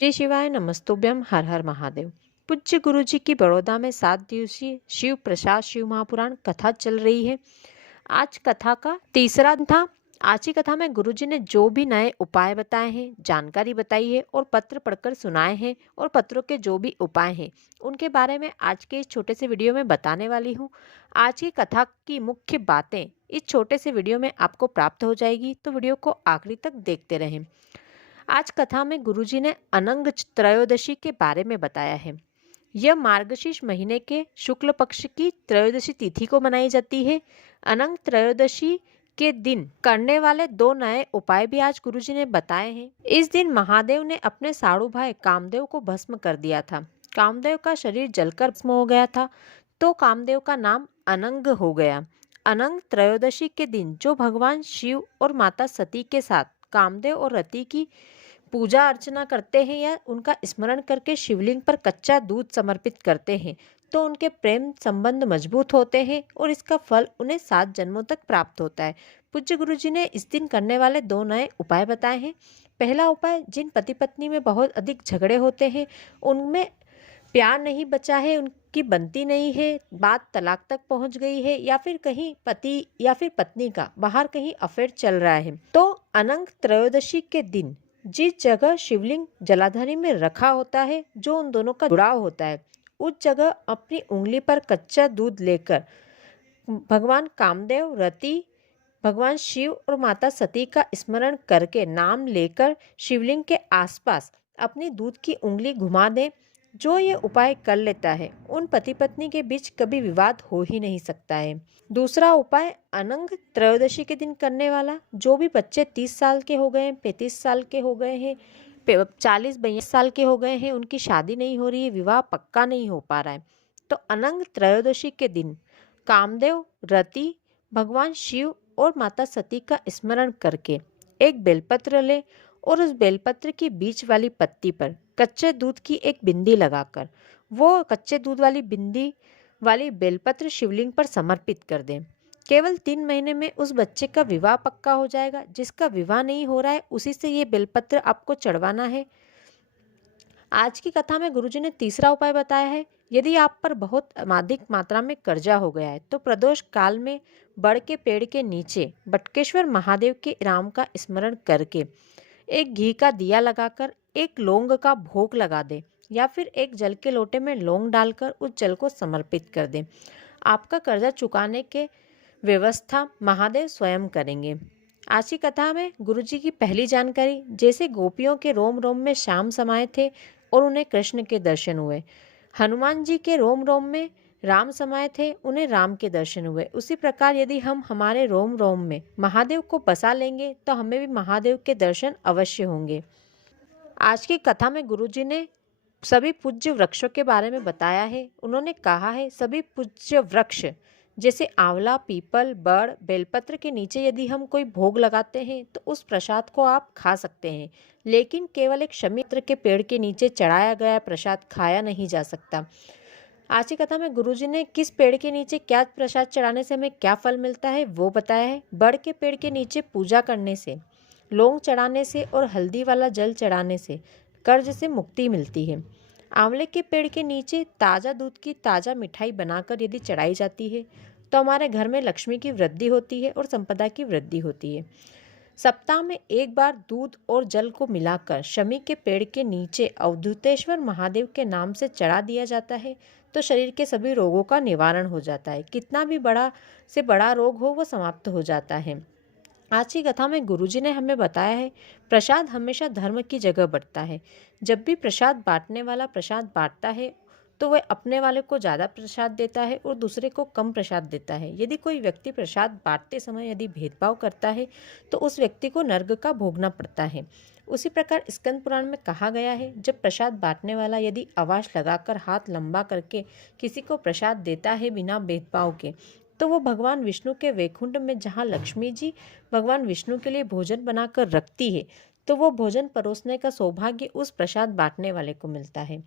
जय शिवाय नमस्तुभ्यम हर हर महादेव। पूज्य गुरु जी की बड़ौदा में 7 दिवसीय शिव प्रसाद शिव महापुराण कथा चल रही है। आज कथा का तीसरा दिन था। आज की कथा में गुरु जी ने जो भी नए उपाय बताए हैं, जानकारी बताई है और पत्र पढ़कर सुनाए हैं और पत्रों के जो भी उपाय हैं उनके बारे में आज के इस छोटे से वीडियो में बताने वाली हूँ। आज की कथा की मुख्य बातें इस छोटे से वीडियो में आपको प्राप्त हो जाएगी, तो वीडियो को आखिरी तक देखते रहें। आज कथा में गुरुजी ने अनंग त्रयोदशी के बारे में बताया है। यह मार्गशीर्ष महीने के शुक्ल पक्ष की त्रयोदशी तिथि को मनाई जाती है। अनंग त्रयोदशी के दिन करने वाले दो नए उपाय भी आज गुरुजी ने बताए हैं। इस दिन महादेव ने अपने साड़ू भाई कामदेव को भस्म कर दिया था। कामदेव का शरीर जलकर भस्म हो गया था, तो कामदेव का नाम अनंग हो गया। अनंग त्रयोदशी के दिन जो भगवान शिव और माता सती के साथ कामदेव और रति की पूजा अर्चना करते हैं या उनका स्मरण करके शिवलिंग पर कच्चा दूध समर्पित करते हैं, तो उनके प्रेम संबंध मजबूत होते हैं और इसका फल उन्हें 7 जन्मों तक प्राप्त होता है। पूज्य गुरु जी ने इस दिन करने वाले दो नए उपाय बताए हैं। पहला उपाय, जिन पति पत्नी में बहुत अधिक झगड़े होते हैं, उनमें प्यार नहीं बचा है, उनकी बनती नहीं है, बात तलाक तक पहुंच गई है, या फिर कहीं पति या फिर पत्नी का बाहर कहीं अफेयर चल रहा है, तो अनंग त्रयोदशी के दिन जिस जगह शिवलिंग जलाधारी में रखा होता है, जो उन दोनों का जुड़ाव होता है, उस जगह अपनी उंगली पर कच्चा दूध लेकर भगवान कामदेव, रति, भगवान शिव और माता सती का स्मरण करके नाम लेकर शिवलिंग के आसपास अपनी दूध की उंगली घुमा दें। जो ये उपाय कर लेता है, उन पति पत्नी के बीच कभी विवाद हो ही नहीं सकता है। दूसरा उपाय, अनंग त्रयोदशी के दिन करने वाला, जो भी बच्चे 30 साल के हो गए हैं, 35 साल के हो गए हैं, 40-42 साल के हो गए हैं, उनकी शादी नहीं हो रही है, विवाह पक्का नहीं हो पा रहा है, तो अनंग त्रयोदशी के दिन कामदेव, रति, भगवान शिव और माता सती का स्मरण करके एक बेलपत्र ले और उस बेलपत्र की बीच वाली पत्ती पर कच्चे दूध की एक बिंदी लगाकर वो कच्चे दूध वाली बिंदी वाली बेलपत्र शिवलिंग पर समर्पित कर दें। केवल 3 महीने में उस बच्चे का विवाह पक्का हो जाएगा। जिसका विवाह नहीं हो रहा है, उसी से ये बेलपत्र आपको चढ़वाना है। आज की कथा में गुरुजी ने तीसरा उपाय बताया है। यदि आप पर बहुत अधिक मात्रा में कर्जा हो गया है, तो प्रदोष काल में बड़ के पेड़ के नीचे बटकेश्वर महादेव के राम का स्मरण करके एक घी का दिया लगाकर एक लौंग का भोग लगा दे, या फिर एक जल के लोटे में लौंग डालकर उस जल को समर्पित कर दें। आपका कर्जा चुकाने के व्यवस्था महादेव स्वयं करेंगे। आज की कथा में गुरुजी की पहली जानकारी, जैसे गोपियों के रोम रोम में श्याम समाये थे और उन्हें कृष्ण के दर्शन हुए, हनुमान जी के रोम रोम में राम समाये थे, उन्हें राम के दर्शन हुए, उसी प्रकार यदि हम हमारे रोम रोम में महादेव को बसा लेंगे, तो हमें भी महादेव के दर्शन अवश्य होंगे। आज की कथा में गुरुजी ने सभी पूज्य वृक्षों के बारे में बताया है। उन्होंने कहा है, सभी पूज्य वृक्ष जैसे आंवला, पीपल, बड़, बेलपत्र के नीचे यदि हम कोई भोग लगाते हैं, तो उस प्रसाद को आप खा सकते हैं, लेकिन केवल एक शमीत्र के पेड़ के नीचे चढ़ाया गया प्रसाद खाया नहीं जा सकता। आज की कथा में गुरुजी ने किस पेड़ के नीचे क्या प्रसाद चढ़ाने से हमें क्या फल मिलता है वो बताया है। बड़ के पेड़ के नीचे पूजा करने से, लौंग चढ़ाने से और हल्दी वाला जल चढ़ाने से कर्ज से मुक्ति मिलती है। आंवले के पेड़ के नीचे ताज़ा दूध की ताज़ा मिठाई बनाकर यदि चढ़ाई जाती है, तो हमारे घर में लक्ष्मी की वृद्धि होती है और संपदा की वृद्धि होती है। सप्ताह में एक बार दूध और जल को मिलाकर शमी के पेड़ के नीचे अवधूतेश्वर महादेव के नाम से चढ़ा दिया जाता है, तो शरीर के सभी रोगों का निवारण हो जाता है। कितना भी बड़ा से बड़ा रोग हो, वो समाप्त हो जाता है। आज की कथा में गुरुजी ने हमें बताया है, प्रसाद हमेशा धर्म की जगह बढ़ता है। जब भी प्रसाद बांटने वाला प्रसाद बांटता है, तो वह अपने वाले को ज़्यादा प्रसाद देता है और दूसरे को कम प्रसाद देता है। यदि कोई व्यक्ति प्रसाद बांटते समय यदि भेदभाव करता है, तो उस व्यक्ति को नर्क का भोगना पड़ता है। उसी प्रकार स्कंद पुराण में कहा गया है, जब प्रसाद बांटने वाला यदि आवाज लगाकर हाथ लंबा करके किसी को प्रसाद देता है बिना भेदभाव के, तो वो भगवान विष्णु के वैकुंठ में, जहाँ लक्ष्मी जी भगवान विष्णु के लिए भोजन बनाकर रखती है, तो वो भोजन परोसने का सौभाग्य उस प्रसाद बांटने वाले को मिलता है।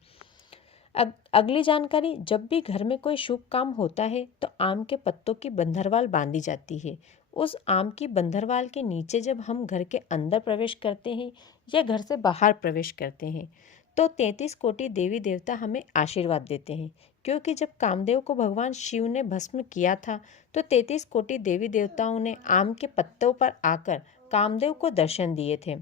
अगली जानकारी, जब भी घर में कोई शुभ काम होता है, तो आम के पत्तों की बंधरवाल बांधी जाती है। उस आम की बंधरवाल के नीचे जब हम घर के अंदर प्रवेश करते हैं या घर से बाहर प्रवेश करते हैं, तो 33 कोटि देवी देवता हमें आशीर्वाद देते हैं, क्योंकि जब कामदेव को भगवान शिव ने भस्म किया था तो 33 कोटि देवी देवताओं ने आम के पत्तों पर आकर कामदेव को दर्शन दिए थे।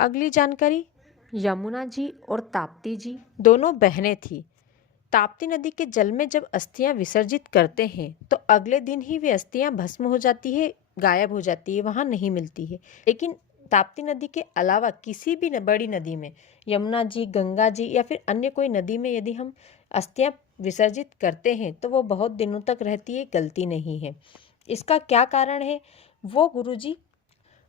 अगली जानकारी, यमुना जी और ताप्ती जी दोनों बहनें थी। ताप्ती नदी के जल में जब अस्थियां विसर्जित करते हैं तो अगले दिन ही वे अस्थियां भस्म हो जाती है, गायब हो जाती है, वहां नहीं मिलती है। लेकिन ताप्ती नदी के अलावा किसी भी बड़ी नदी में, यमुना जी, गंगा जी या फिर अन्य कोई नदी में यदि हम अस्थियां विसर्जित करते हैं तो वो बहुत दिनों तक रहती है, गलती नहीं है। इसका क्या कारण है वो गुरुजी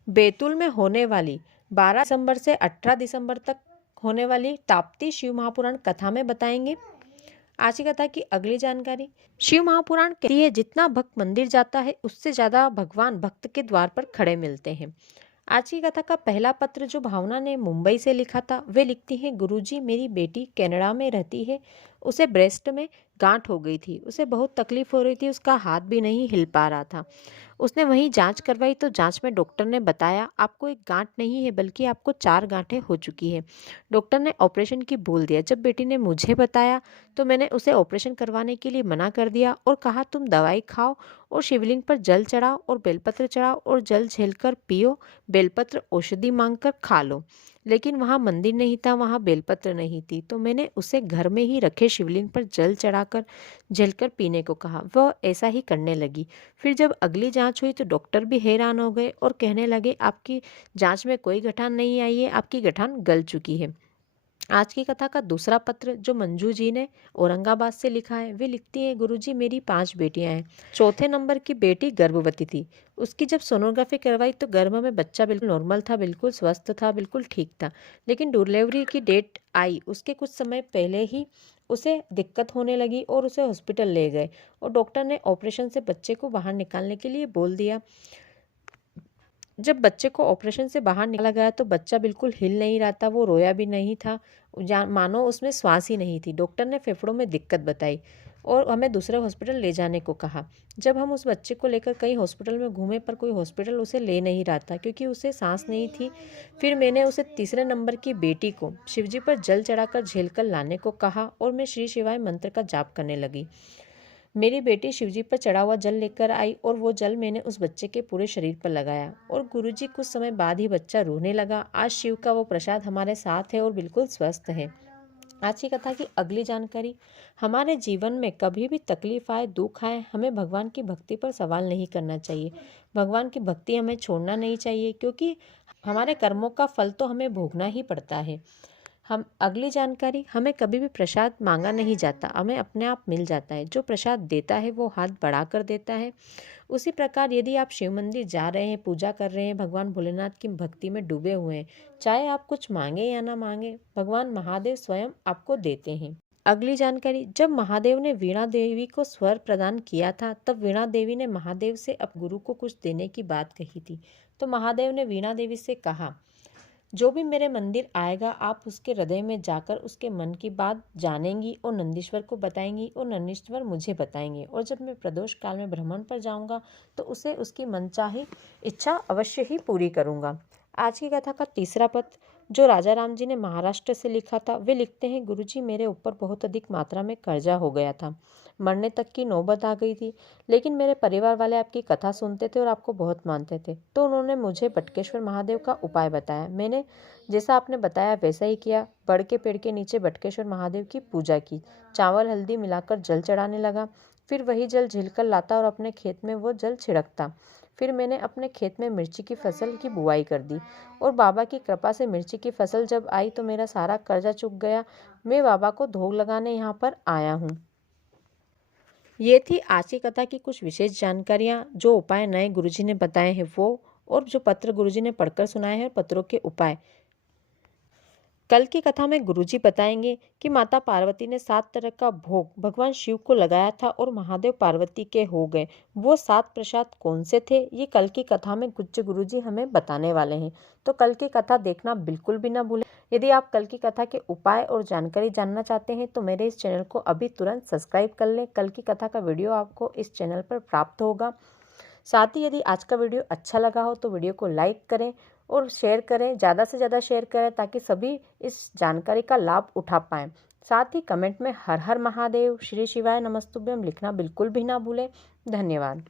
बैतूल में होने वाली 12 दिसंबर से 18 दिसंबर तक होने वाली ताप्ती शिव महापुराण कथा में बताएंगे। आज की कथा की अगली जानकारी, शिव महापुराण कहती है जितना भक्त मंदिर जाता है उससे ज्यादा भगवान भक्त के द्वार पर खड़े मिलते हैं। आज की कथा का पहला पत्र जो भावना ने मुंबई से लिखा था, वे लिखती हैं, गुरुजी मेरी बेटी कनाडा में रहती है, उसे ब्रेस्ट में गांठ हो गई थी, उसे बहुत तकलीफ हो रही थी, उसका हाथ भी नहीं हिल पा रहा था। उसने वहीं जांच करवाई तो जांच में डॉक्टर ने बताया आपको एक गांठ नहीं है बल्कि आपको 4 गांठें हो चुकी है। डॉक्टर ने ऑपरेशन की बोल दिया। जब बेटी ने मुझे बताया तो मैंने उसे ऑपरेशन करवाने के लिए मना कर दिया और कहा तुम दवाई खाओ और शिवलिंग पर जल चढ़ाओ और बेलपत्र चढ़ाओ और जल झेलकर पियो, बेलपत्र औषधि मांगकर खा लो। लेकिन वहाँ मंदिर नहीं था, वहाँ बेलपत्र नहीं थी, तो मैंने उसे घर में ही रखे शिवलिंग पर जल चढ़ाकर झेलकर पीने को कहा। वह ऐसा ही करने लगी। फिर जब अगली जांच हुई तो डॉक्टर भी हैरान हो गए और कहने लगे आपकी जांच में कोई गठान नहीं आई है, आपकी गठान गल चुकी है। आज की कथा का दूसरा पत्र जो मंजू जी ने औरंगाबाद से लिखा है, वे लिखती है गुरुजी मेरी 5 बेटियां हैं। चौथे नंबर की बेटी गर्भवती थी। उसकी जब सोनोग्राफी करवाई तो गर्भ में बच्चा बिल्कुल नॉर्मल था, बिल्कुल स्वस्थ था, बिल्कुल ठीक था। लेकिन डिलीवरी की डेट आई उसके कुछ समय पहले ही उसे दिक्कत होने लगी और उसे हॉस्पिटल ले गए और डॉक्टर ने ऑपरेशन से बच्चे को बाहर निकालने के लिए बोल दिया। जब बच्चे को ऑपरेशन से बाहर निकाला गया तो बच्चा बिल्कुल हिल नहीं रहा था, वो रोया भी नहीं था, मानो उसमें श्वास ही नहीं थी। डॉक्टर ने फेफड़ों में दिक्कत बताई और हमें दूसरे हॉस्पिटल ले जाने को कहा। जब हम उस बच्चे को लेकर कई हॉस्पिटल में घूमे पर कोई हॉस्पिटल उसे ले नहीं रहा था क्योंकि उसे सांस नहीं थी। फिर मैंने उसे तीसरे नंबर की बेटी को शिवजी पर जल चढ़ाकर झेल कर लाने को कहा और मैं श्री शिवाय मंत्र का जाप करने लगी। मेरी बेटी शिवजी पर चढ़ा हुआ जल लेकर आई और वो जल मैंने उस बच्चे के पूरे शरीर पर लगाया और गुरुजी कुछ समय बाद ही बच्चा रोने लगा। आज शिव का वो प्रसाद हमारे साथ है और बिल्कुल स्वस्थ है। आज की कथा की अगली जानकारी, हमारे जीवन में कभी भी तकलीफ आए, दुख आए, हमें भगवान की भक्ति पर सवाल नहीं करना चाहिए। भगवान की भक्ति हमें छोड़ना नहीं चाहिए क्योंकि हमारे कर्मों का फल तो हमें भोगना ही पड़ता है। हम अगली जानकारी, हमें कभी भी प्रसाद मांगा नहीं जाता, हमें अपने आप मिल जाता है। जो प्रसाद देता है वो हाथ बढ़ाकर देता है। उसी प्रकार यदि आप शिव मंदिर जा रहे हैं, पूजा कर रहे हैं, भगवान भोलेनाथ की भक्ति में डूबे हुए हैं, चाहे आप कुछ मांगे या ना मांगे, भगवान महादेव स्वयं आपको देते हैं। अगली जानकारी, जब महादेव ने वीणा देवी को स्वर प्रदान किया था तब वीणा देवी ने महादेव से अब गुरु को कुछ देने की बात कही थी। तो महादेव ने वीणा देवी से कहा जो भी मेरे मंदिर आएगा आप उसके हृदय में जाकर उसके मन की बात जानेंगी और नंदीश्वर को बताएंगी और नंदीश्वर मुझे बताएंगे और जब मैं प्रदोष काल में भ्रमण पर जाऊंगा तो उसे उसकी मनचाही इच्छा अवश्य ही पूरी करूंगा। आज की कथा का तीसरा पत्र जो राजा राम जी ने महाराष्ट्र से लिखा था, वे लिखते हैं गुरुजी मेरे ऊपर बहुत अधिक मात्रा में कर्जा हो गया था, मरने तक की नौबत आ गई थी, लेकिन मेरे परिवार वाले आपकी कथा सुनते थे और आपको बहुत मानते थे, तो उन्होंने मुझे बटकेश्वर महादेव का उपाय बताया। मैंने जैसा आपने बताया वैसा ही किया। बड़ के पेड़ के नीचे बटकेश्वर महादेव की पूजा की, चावल हल्दी मिलाकर जल चढ़ाने लगा, फिर वही जल झिलकर लाता और अपने खेत में वो जल छिड़कता। फिर मैंने अपने खेत में मिर्ची की फसल की बुआई कर दी और बाबा की कृपा से मिर्ची की फसल जब आई तो मेरा सारा कर्जा चुक गया। मैं बाबा को धोग लगाने यहाँ पर आया हूँ। ये थी आज की कथा की कुछ विशेष जानकारियाँ, जो उपाय नए गुरुजी ने बताए हैं वो, और जो पत्र गुरुजी ने पढ़कर सुनाए हैं, पत्रों के उपाय। कल की कथा में गुरुजी बताएंगे कि माता पार्वती ने 7 तरह का भोग भगवान शिव को लगाया था और महादेव पार्वती के हो गए। वो 7 प्रसाद कौन से थे, ये कल की कथा में कुछ गुरुजी हमें बताने वाले हैं। तो कल की कथा देखना बिल्कुल भी ना भूलें। यदि आप कल की कथा के उपाय और जानकारी जानना चाहते हैं तो मेरे इस चैनल को अभी तुरंत सब्सक्राइब कर लें। कल की कथा का वीडियो आपको इस चैनल पर प्राप्त होगा। साथ ही यदि आज का वीडियो अच्छा लगा हो तो वीडियो को लाइक करें और शेयर करें, ज़्यादा से ज़्यादा शेयर करें ताकि सभी इस जानकारी का लाभ उठा पाएँ। साथ ही कमेंट में हर हर महादेव, श्री शिवाय नमस्तुभ्यम लिखना बिल्कुल भी ना भूलें। धन्यवाद।